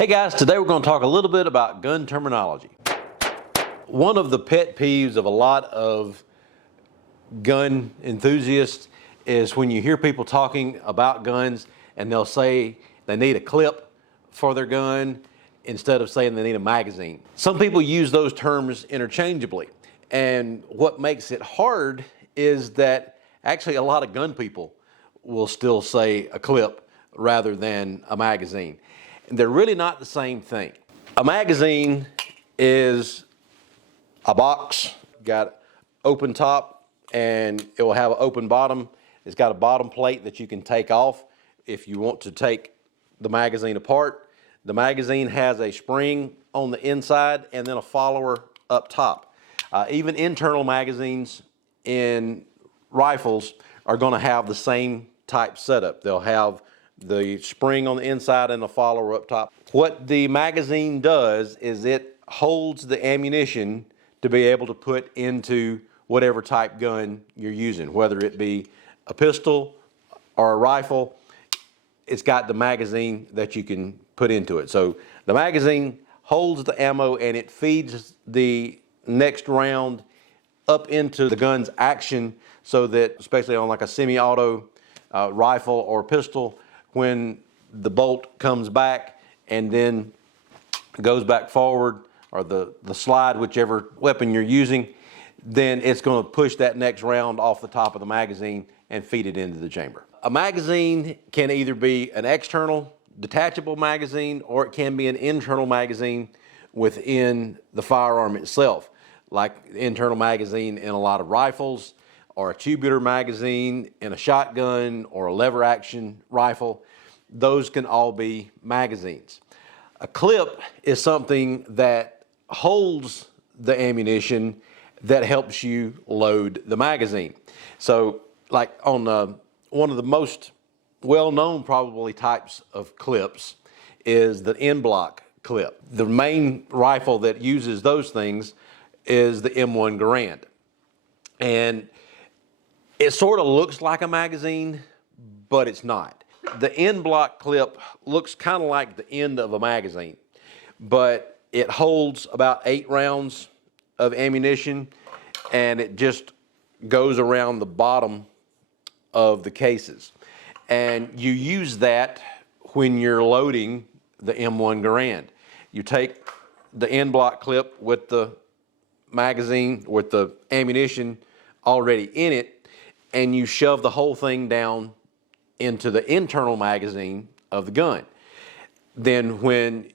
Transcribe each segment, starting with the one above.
Hey guys, today we're going to talk a little bit about gun terminology. One of the pet peeves of a lot of gun enthusiasts is when you hear people talking about guns and they'll say they need a clip for their gun instead of saying they need a magazine. Some people use those terms interchangeably, and what makes it hard is that actually a lot of gun people will still say a clip rather than a magazine. And they're really not the same thing. A magazine is a box, got open top, and it will have an open bottom. It's got a bottom plate that you can take off if you want to take the magazine apart. The magazine has a spring on the inside and then a follower up top. Even internal magazines in rifles are going to have the same type setup. They'll have the spring on the inside and the follower up top. What the magazine does is it holds the ammunition to be able to put into whatever type gun you're using, whether it be a pistol or a rifle. It's got the magazine that you can put into it. So the magazine holds the ammo and it feeds the next round up into the gun's action, so that, especially on like a semi-auto rifle or pistol, when the bolt comes back and then goes back forward, or the slide, whichever weapon you're using, then it's going to push that next round off the top of the magazine and feed it into the chamber. A magazine can either be an external detachable magazine or it can be an internal magazine within the firearm itself, like the internal magazine in a lot of rifles, or a tubular magazine in a shotgun or a lever action rifle. Those can all be magazines. A clip is something that holds the ammunition that helps you load the magazine. So like on one of the most well-known probably types of clips is the N-block clip. The main rifle that uses those things is the M1 Garand. And it sort of looks like a magazine, but it's not. The N-block clip looks kind of like the end of a magazine, but it holds about 8 rounds of ammunition, and it just goes around the bottom of the cases. And you use that when you're loading the M1 Garand. You take the N-block clip with the magazine, with the ammunition already in it, and you shove the whole thing down into the internal magazine of the gun. Then when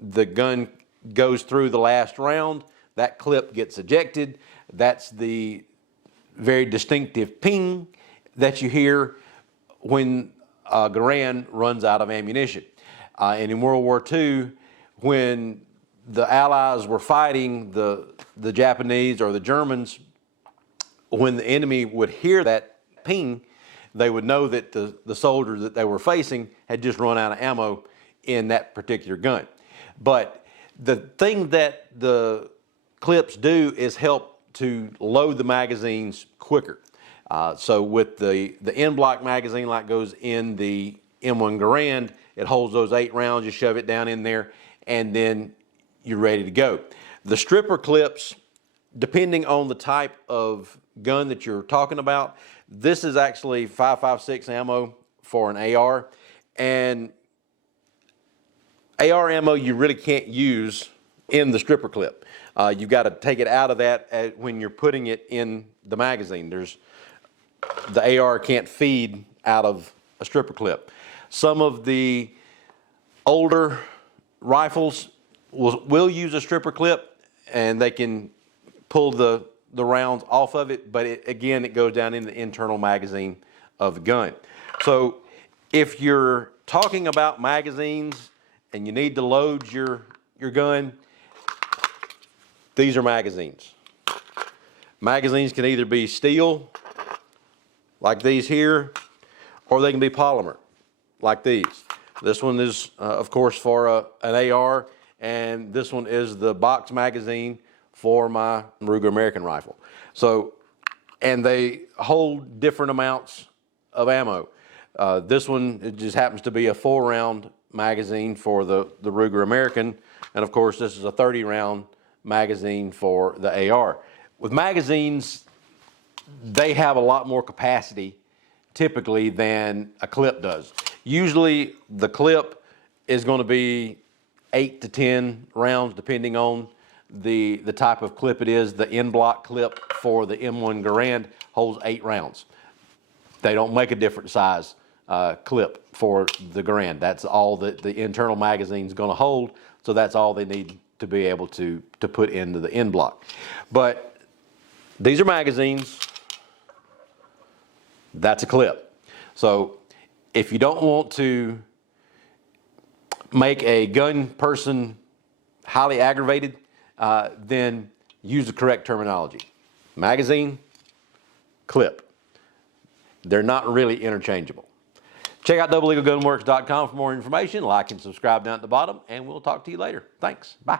the gun goes through the last round, that clip gets ejected. That's the very distinctive ping that you hear when a Garand runs out of ammunition. And in World War II, when the Allies were fighting the Japanese or the Germans, when the enemy would hear that ping, they would know that the soldier that they were facing had just run out of ammo in that particular gun. But the thing that the clips do is help to load the magazines quicker. So with the N-block magazine, like goes in the M1 Garand, it holds those 8 rounds, you shove it down in there, and then you're ready to go. The stripper clips, depending on the type of gun that you're talking about, this is actually 5.56 ammo for an AR, and AR ammo you really can't use in the stripper clip. You've got to take it out of that when you're putting it in the magazine. The AR can't feed out of a stripper clip. Some of the older rifles will use a stripper clip, and they can pull the rounds off of it, but again, it goes down in the internal magazine of the gun. So if you're talking about magazines and you need to load your gun, these are magazines. Magazines can either be steel, like these here, or they can be polymer, like these. This one is, of course, for an AR, and this one is the box magazine for my Ruger American rifle. So, and they hold different amounts of ammo. This one, it just happens to be a 4-round magazine for the Ruger American. And of course, this is a 30-round magazine for the AR. With magazines, they have a lot more capacity typically than a clip does. Usually the clip is going to be 8 to 10 rounds depending on the type of clip it is. The N-block clip for the M1 Garand holds 8 rounds. They don't make a different size clip for the Garand. That's all that the internal magazine is going to hold, so that's all they need to be able to put into the N-block. But these are magazines. That's a clip. So if you don't want to make a gun person highly aggravated, then use the correct terminology. Magazine, clip. They're not really interchangeable. Check out doubleeaglegunworks.com for more information. Like and subscribe down at the bottom, and we'll talk to you later. Thanks. Bye.